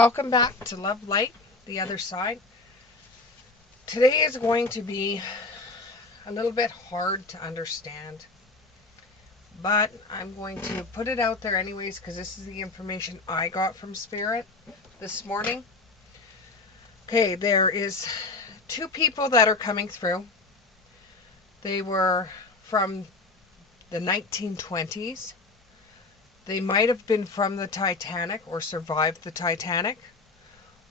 welcome back to Love Light, the other side. Today is going to be a little bit hard to understand, but I'm going to put it out there anyways because this is the information I got from Spirit this morning. Okay, there is two people that are coming through. They were from the 1920s. They might have been from the Titanic or survived the Titanic.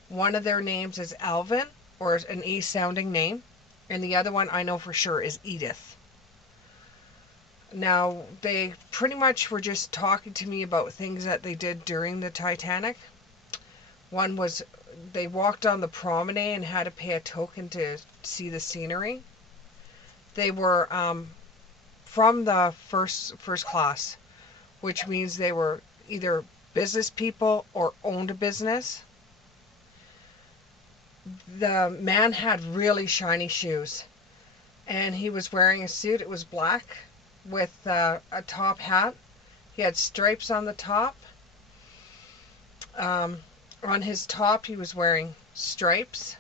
One of their names is Alvin, or an E-sounding name, and the other one I know for sure is Edith. Now, they pretty much were just talking to me about things that they did during the Titanic. One was they walked on the promenade and had to pay a token to see the scenery. They were from the first class, which means they were either business people or owned a business. The man had really shiny shoes, and he was wearing a suit. It was black with a top hat. He had stripes on the top. On his top, he was wearing stripes.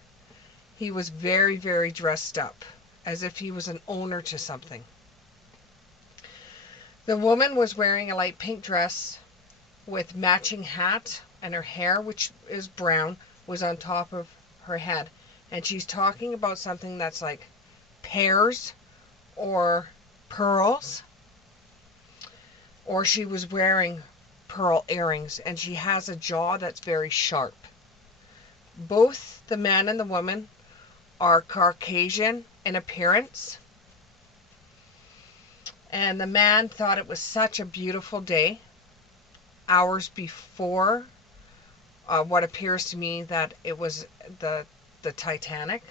He was very, very dressed up, as if he was an owner to something. The woman was wearing a light pink dress with matching hat, and her hair, which is brown, was on top of her head. And she's talking about something that's like pears or pearls, or she was wearing pearl earrings, and she has a jaw that's very sharp. Both the man and the woman are Caucasian in appearance, and the man thought it was such a beautiful day hours before what appears to me that it was the Titanic.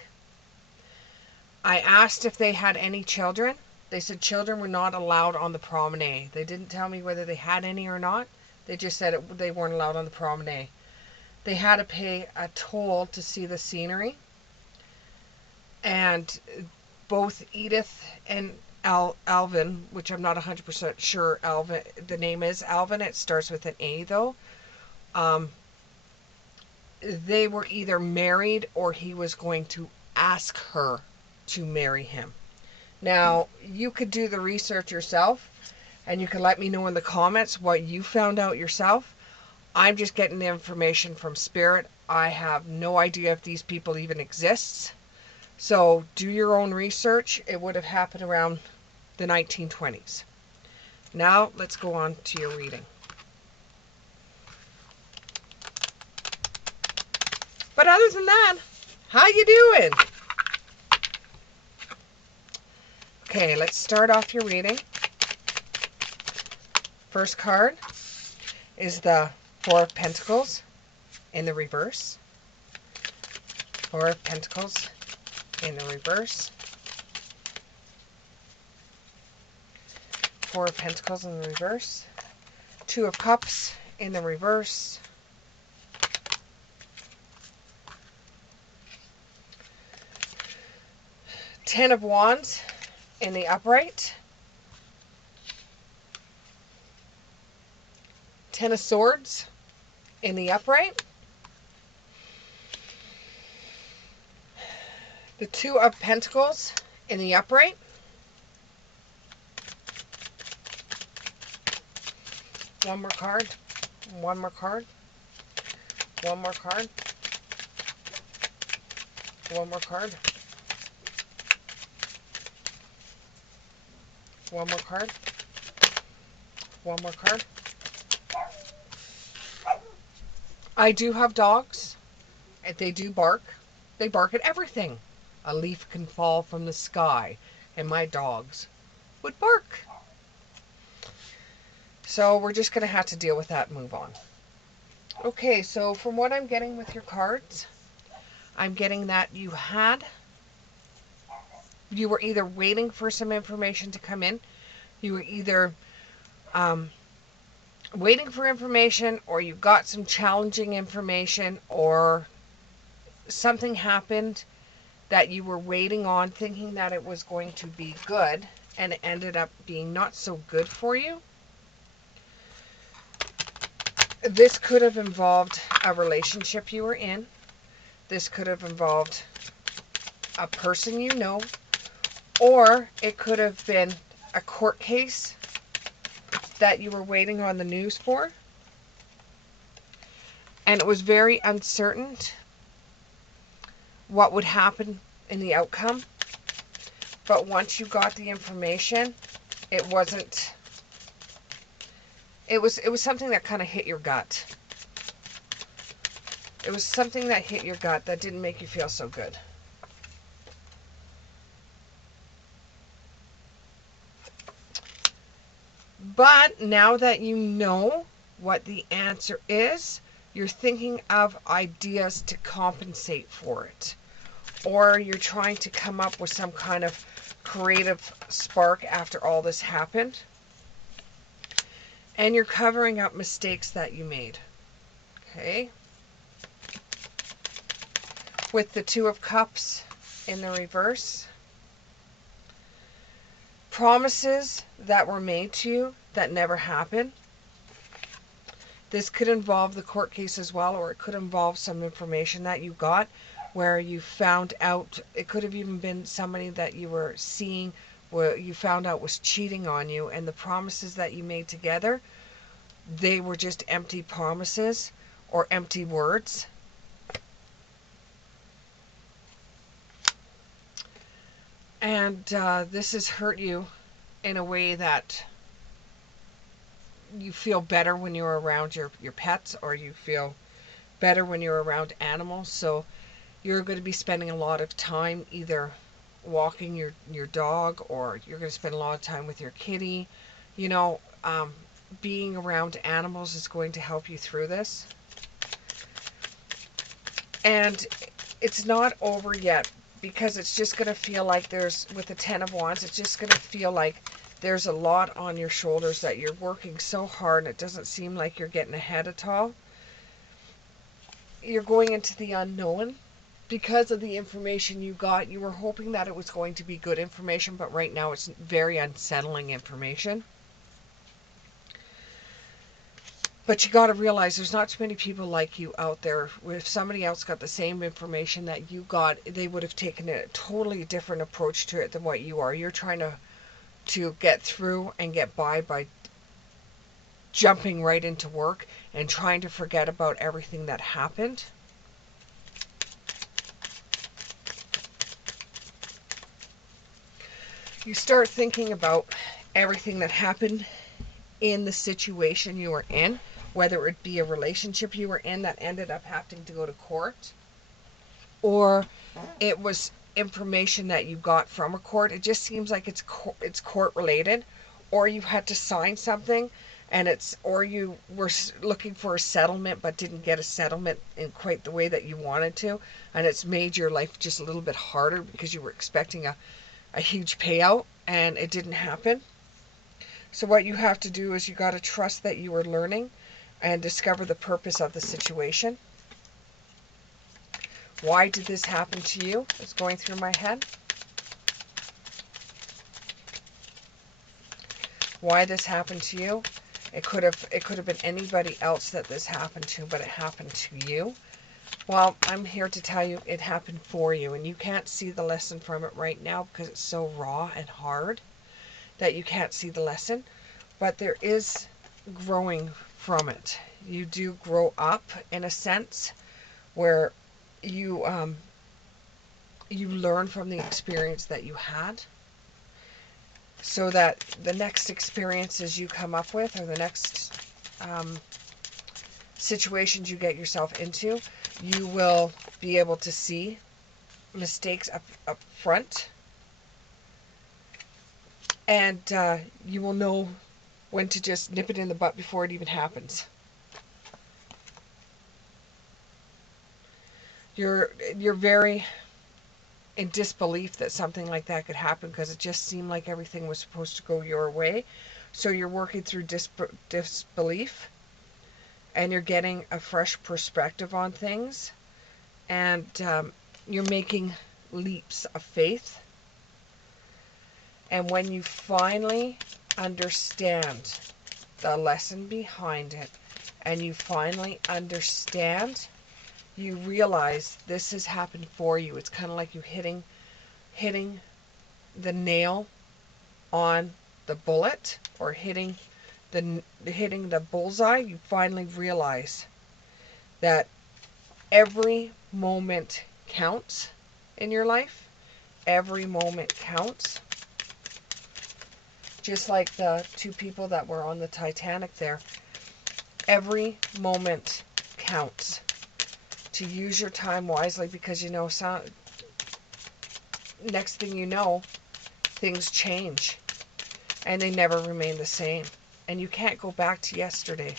I asked if they had any children. They said children were not allowed on the promenade. They didn't tell me whether they had any or not. They just said they weren't allowed on the promenade. They had to pay a toll to see the scenery. And both Edith and Alvin, which I'm not 100% sure Alvin, the name is Alvin. It starts with an A though. They were either married or he was going to ask her to marry him. Now, you could do the research yourself, and you can let me know in the comments what you found out yourself. I'm just getting the information from Spirit. I have no idea if these people even exist. So do your own research. It would have happened around the 1920s. Now, let's go on to your reading. But other than that, how you doing? Okay, let's start off your reading. First card is the Four of Pentacles in the reverse. Four of Pentacles in the reverse. Four of Pentacles in the reverse. Two of Cups in the reverse. Ten of Wands in the upright. Ten of Swords in the upright. The Two of Pentacles in the upright. One more card. One more card. One more card. One more card. One more card. One more card. I do have dogs. They do bark. They bark at everything. A leaf can fall from the sky, and my dogs would bark. So we're just going to have to deal with that and move on. Okay, so from what I'm getting with your cards, I'm getting that you were either waiting for some information to come in, you were either waiting for information, or you got some challenging information, or something happened that you were waiting on thinking that it was going to be good, and it ended up being not so good for you. This could have involved a relationship you were in. This could have involved a person you know, or it could have been a court case that you were waiting on the news for, and it was very uncertain what would happen in the outcome. But once you got the information, it wasn't, it was something that kind of hit your gut. It was something that hit your gut that didn't make you feel so good. But now that you know what the answer is, you're thinking of ideas to compensate for it. Or you're trying to come up with some kind of creative spark after all this happened. And you're covering up mistakes that you made. Okay? With the Two of Cups in the reverse. Promises that were made to you that never happened. This could involve the court case as well, or it could involve some information that you got where you found out, it could have even been somebody that you were seeing where you found out was cheating on you, and the promises that you made together, they were just empty promises or empty words. And this has hurt you in a way that you feel better when you're around your pets, or you feel better when you're around animals. So you're going to be spending a lot of time either walking your dog, or you're going to spend a lot of time with your kitty. You know, being around animals is going to help you through this. And it's not over yet, because it's just going to feel like there's, with the Ten of Wands, it's just going to feel like there's a lot on your shoulders, that you're working so hard and it doesn't seem like you're getting ahead at all. You're going into the unknown because of the information you got. You were hoping that it was going to be good information, but right now it's very unsettling information. But you got to realize there's not too many people like you out there. If somebody else got the same information that you got, they would have taken a totally different approach to it than what you are. You're trying to get through and get by jumping right into work and trying to forget about everything that happened. You start thinking about everything that happened in the situation you were in, whether it be a relationship you were in that ended up having to go to court, or it was information that you got from a court. It just seems like it's court related, or you had to sign something, and or you were looking for a settlement but didn't get a settlement in quite the way that you wanted to, and it's made your life just a little bit harder because you were expecting a huge payout and it didn't happen. So what you have to do is you got to trust that you are learning and discover the purpose of the situation. Why did this happen to you? It's going through my head. Why this happened to you? It could have been anybody else that this happened to, but it happened to you. Well, I'm here to tell you it happened for you, and you can't see the lesson from it right now because it's so raw and hard that you can't see the lesson. But there is growing from it. You do grow up in a sense where you learn from the experience that you had, so that the next experiences you come up with, or the next situations you get yourself into, you will be able to see mistakes up front, and you will know when to just nip it in the butt before it even happens. You're very in disbelief that something like that could happen, because it just seemed like everything was supposed to go your way. So you're working through disbelief, and you're getting a fresh perspective on things, and you're making leaps of faith. And when you finally understand the lesson behind it, and you finally understand, you realize this has happened for you. It's kind of like you hitting the nail on the bullet, or hitting the bullseye. You finally realize that every moment counts in your life. Every moment counts. Just like the two people that were on the Titanic there. Every moment counts. To use your time wisely, because you know, next thing you know, things change. And they never remain the same. And you can't go back to yesterday,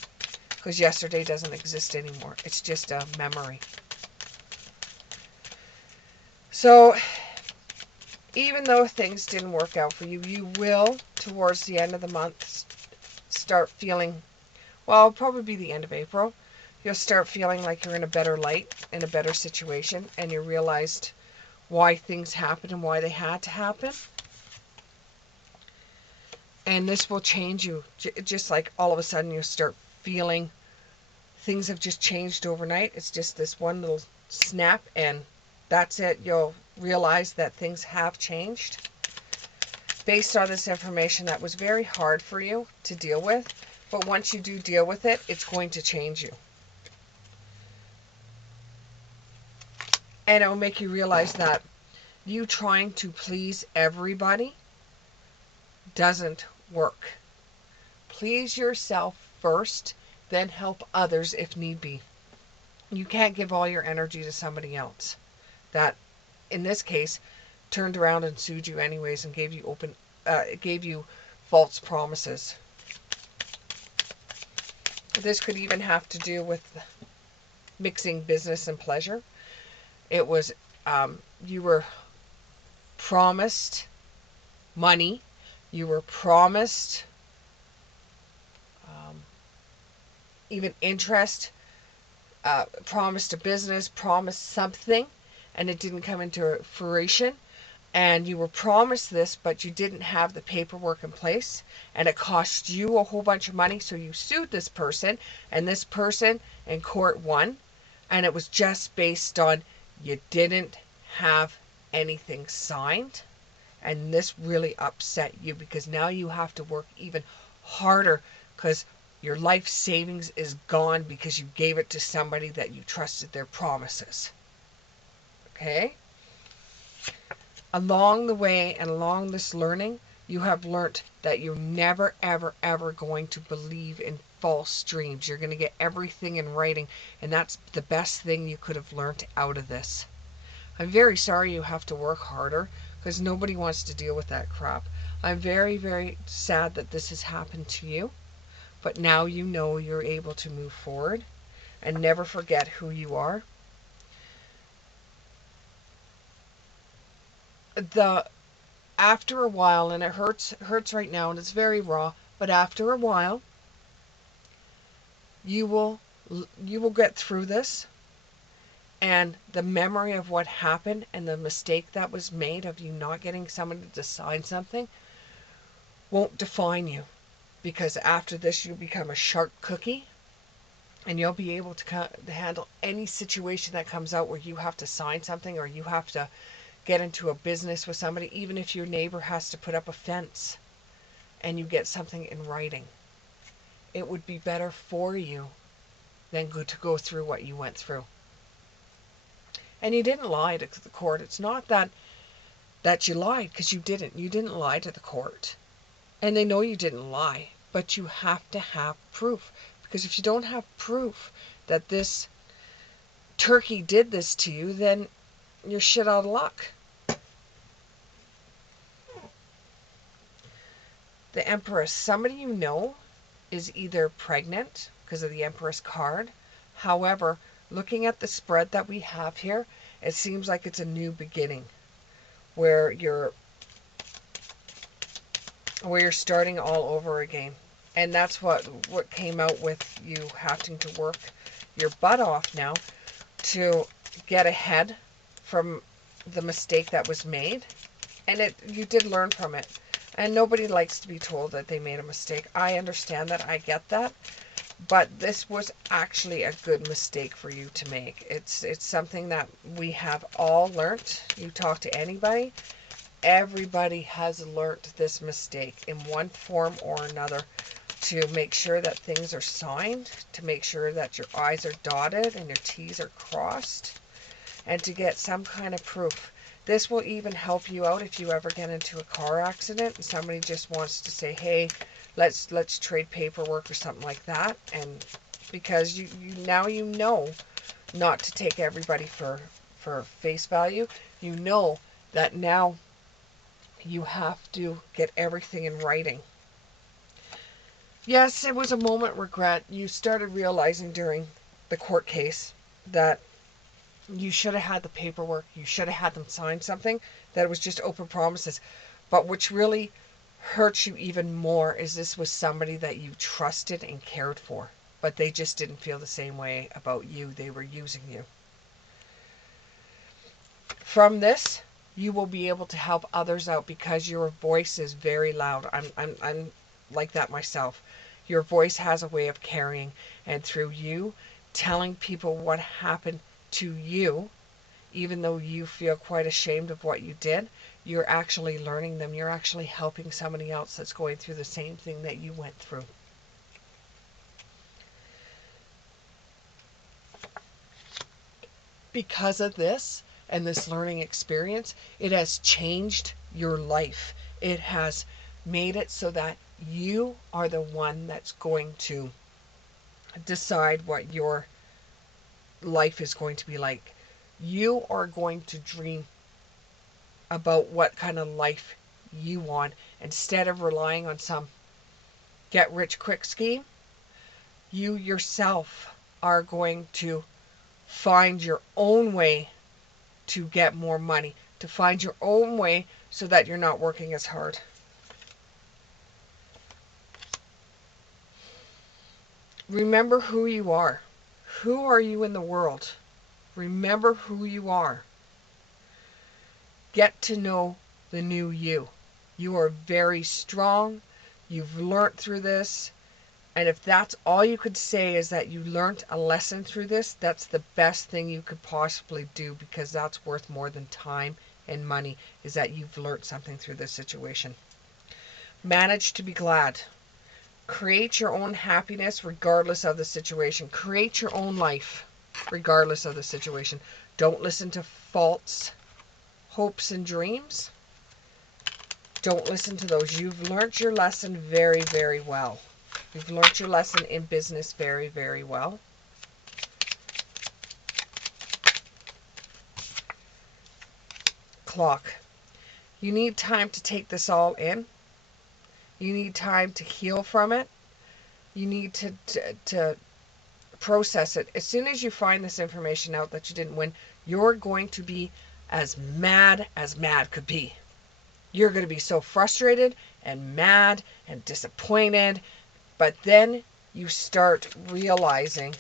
because yesterday doesn't exist anymore. It's just a memory. So, even though things didn't work out for you, you will, towards the end of the month, start feeling, well, it'll probably be the end of April, you'll start feeling like you're in a better light, in a better situation, and you realized why things happened and why they had to happen. And this will change you. Just like all of a sudden you start feeling things have just changed overnight. It's just this one little snap, and that's it. You'll realize that things have changed based on this information that was very hard for you to deal with. But once you do deal with it, it's going to change you. And it will make you realize that you trying to please everybody doesn't work. Please yourself first, then help others if need be. You can't give all your energy to somebody else that, in this case, turned around and sued you anyways and gave you false promises. This could even have to do with mixing business and pleasure. It was, you were promised money. You were promised even interest, promised a business, promised something, and it didn't come into fruition. And you were promised this, but you didn't have the paperwork in place, and it cost you a whole bunch of money. So you sued this person, and this person in court won. And it was just based on you didn't have anything signed. And this really upset you, because now you have to work even harder, because your life savings is gone because you gave it to somebody that you trusted their promises. Okay? Along the way and along this learning, you have learned that you're never, ever, ever going to believe in false dreams. You're going to get everything in writing, and that's the best thing you could have learned out of this. I'm very sorry you have to work harder, because nobody wants to deal with that crap. I'm very, very sad that this has happened to you. But now you know you're able to move forward and never forget who you are. After a while, and it hurts right now, and it's very raw, but after a while, you will get through this, and the memory of what happened and the mistake that was made of you not getting somebody to sign something won't define you. Because after this, you'll become a sharp cookie, and you'll be able to handle any situation that comes out where you have to sign something, or you have to get into a business with somebody, even if your neighbor has to put up a fence and you get something in writing. It would be better for you than to go through what you went through. And you didn't lie to the court. It's not that you lied, because you didn't. You didn't lie to the court. And they know you didn't lie, but you have to have proof. Because if you don't have proof that this turkey did this to you, then you're shit out of luck. The Empress, somebody you know is either pregnant because of the Empress card. However, looking at the spread that we have here, it seems like it's a new beginning where you're starting all over again. And that's what came out with you having to work your butt off now to get ahead from the mistake that was made. And you did learn from it. And nobody likes to be told that they made a mistake. I understand that. I get that. But this was actually a good mistake for you to make. It's something that we have all learnt. You talk to anybody, everybody has learnt this mistake in one form or another, to make sure that things are signed, to make sure that your I's are dotted and your T's are crossed, and to get some kind of proof. This will even help you out if you ever get into a car accident and somebody just wants to say, hey, let's trade paperwork or something like that. And because you now you know not to take everybody for face value. You know that now you have to get everything in writing. Yes, it was a moment of regret. You started realizing during the court case that you should have had the paperwork. You should have had them sign something, that it was just open promises. But which really hurts you even more is this was somebody that you trusted and cared for. But they just didn't feel the same way about you. They were using you. From this, you will be able to help others out because your voice is very loud. I'm like that myself. Your voice has a way of carrying, and through you telling people what happened to you, even though you feel quite ashamed of what you did, you're actually learning them. You're actually helping somebody else that's going through the same thing that you went through. Because of this and this learning experience, it has changed your life. It has made it so that you are the one that's going to decide what your life is going to be like. You are going to dream about what kind of life you want instead of relying on some get rich quick scheme. You yourself are going to find your own way to get more money, to find your own way so that you're not working as hard. Remember who you are. Who are you in the world? Remember who you are. Get to know the new you. You are very strong. You've learned through this. And if that's all you could say is that you learned a lesson through this, that's the best thing you could possibly do, because that's worth more than time and money, is that you've learned something through this situation. Manage to be glad. Create your own happiness regardless of the situation. Create your own life regardless of the situation. Don't listen to false hopes and dreams. Don't listen to those. You've learned your lesson very, very well. You've learned your lesson in business very, very well. Clock. You need time to take this all in. You need time to heal from it. You need to process it. As soon as you find this information out that you didn't win, you're going to be as mad could be. You're going to be so frustrated and mad and disappointed. But then you start realizing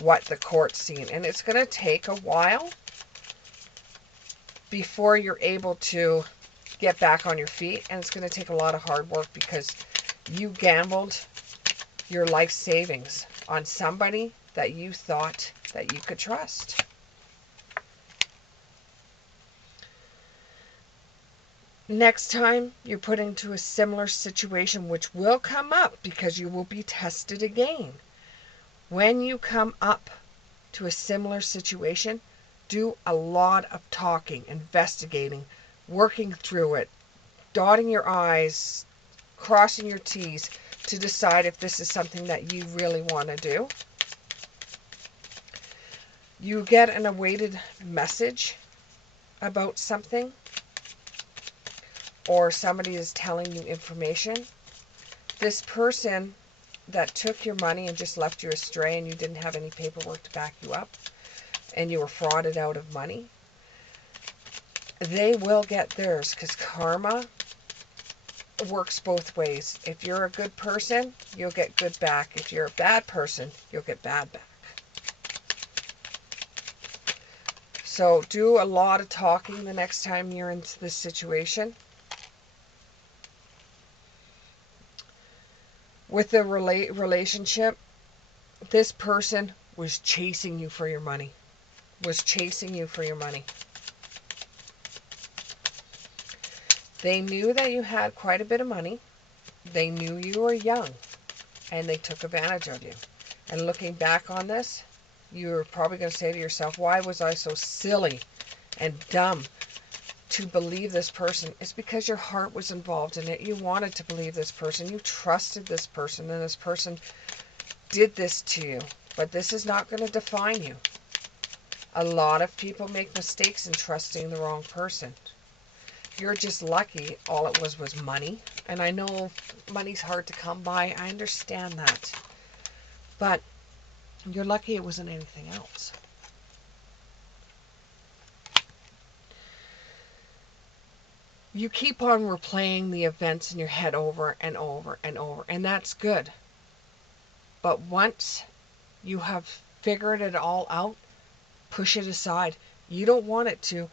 what the court's seen. And it's going to take a while before you're able to get back on your feet. And it's going to take a lot of hard work because you gambled your life savings on somebody that you thought that you could trust. Next time you're put into a similar situation, which will come up because you will be tested again. When you come up to a similar situation, do a lot of talking, investigating, working through it, dotting your I's, crossing your T's to decide if this is something that you really want to do. You get an awaited message about something, or somebody is telling you information. This person that took your money and just left you astray and you didn't have any paperwork to back you up and you were frauded out of money, they will get theirs, because karma works both ways. If you're a good person, you'll get good back. If you're a bad person, you'll get bad back. So do a lot of talking the next time you're in this situation. With the relationship, This person was chasing you for your money. Was chasing you for your money. They knew that you had quite a bit of money. They knew you were young, and they took advantage of you. And looking back on this, you're probably going to say to yourself, why was I so silly and dumb to believe this person? It's because your heart was involved in it. You wanted to believe this person. You trusted this person, and this person did this to you. But this is not going to define you. A lot of people make mistakes in trusting the wrong person. You're just lucky all it was money. And I know money's hard to come by. I understand that. But you're lucky it wasn't anything else. You keep on replaying the events in your head over and over and over. And that's good. But once you have figured it all out, push it aside. You don't want it to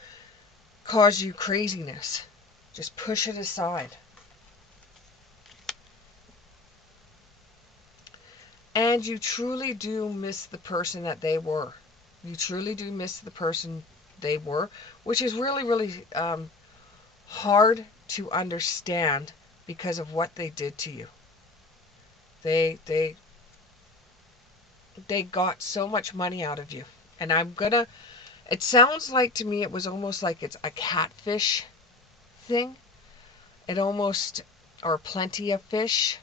cause you craziness. Just push it aside. And you truly do miss the person that they were. You truly do miss the person they were, which is really, really hard to understand because of what they did to you. They got so much money out of you. And it sounds like to me it was almost like it's a catfish thing. It almost, or plenty of fish.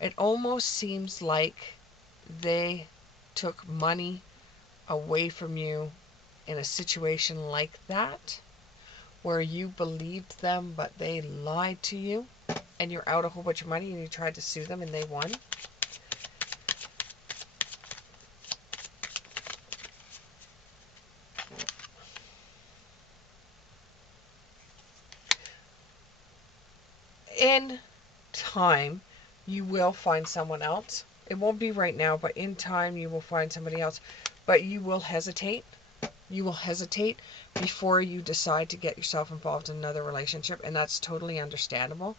It almost seems like they took money away from you in a situation like that, where you believed them but they lied to you, and you're out a whole bunch of money and you tried to sue them and they won. In time, you will find someone else. It won't be right now, but in time you will find somebody else. But you will hesitate. You will hesitate before you decide to get yourself involved in another relationship, and that's totally understandable.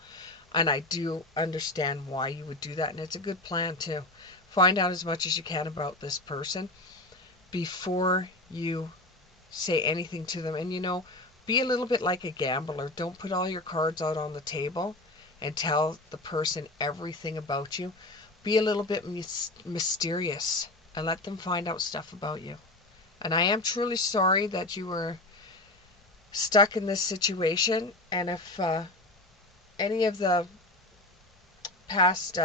And I do understand why you would do that, and it's a good plan too. Find out as much as you can about this person before you say anything to them. And be a little bit like a gambler. Don't put all your cards out on the table and tell the person everything about you. Be a little bit mysterious and let them find out stuff about you. And I am truly sorry that you were stuck in this situation. And if any of the past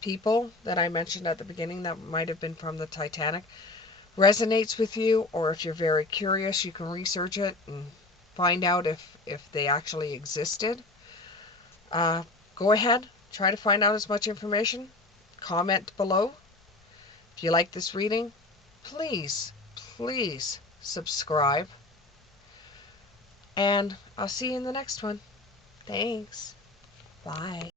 people that I mentioned at the beginning that might have been from the Titanic resonates with you, or if you're very curious, you can research it and find out if they actually existed. Go ahead, try to find out as much information. Comment below. If you like this reading, please subscribe. And I'll see you in the next one. Thanks. Bye.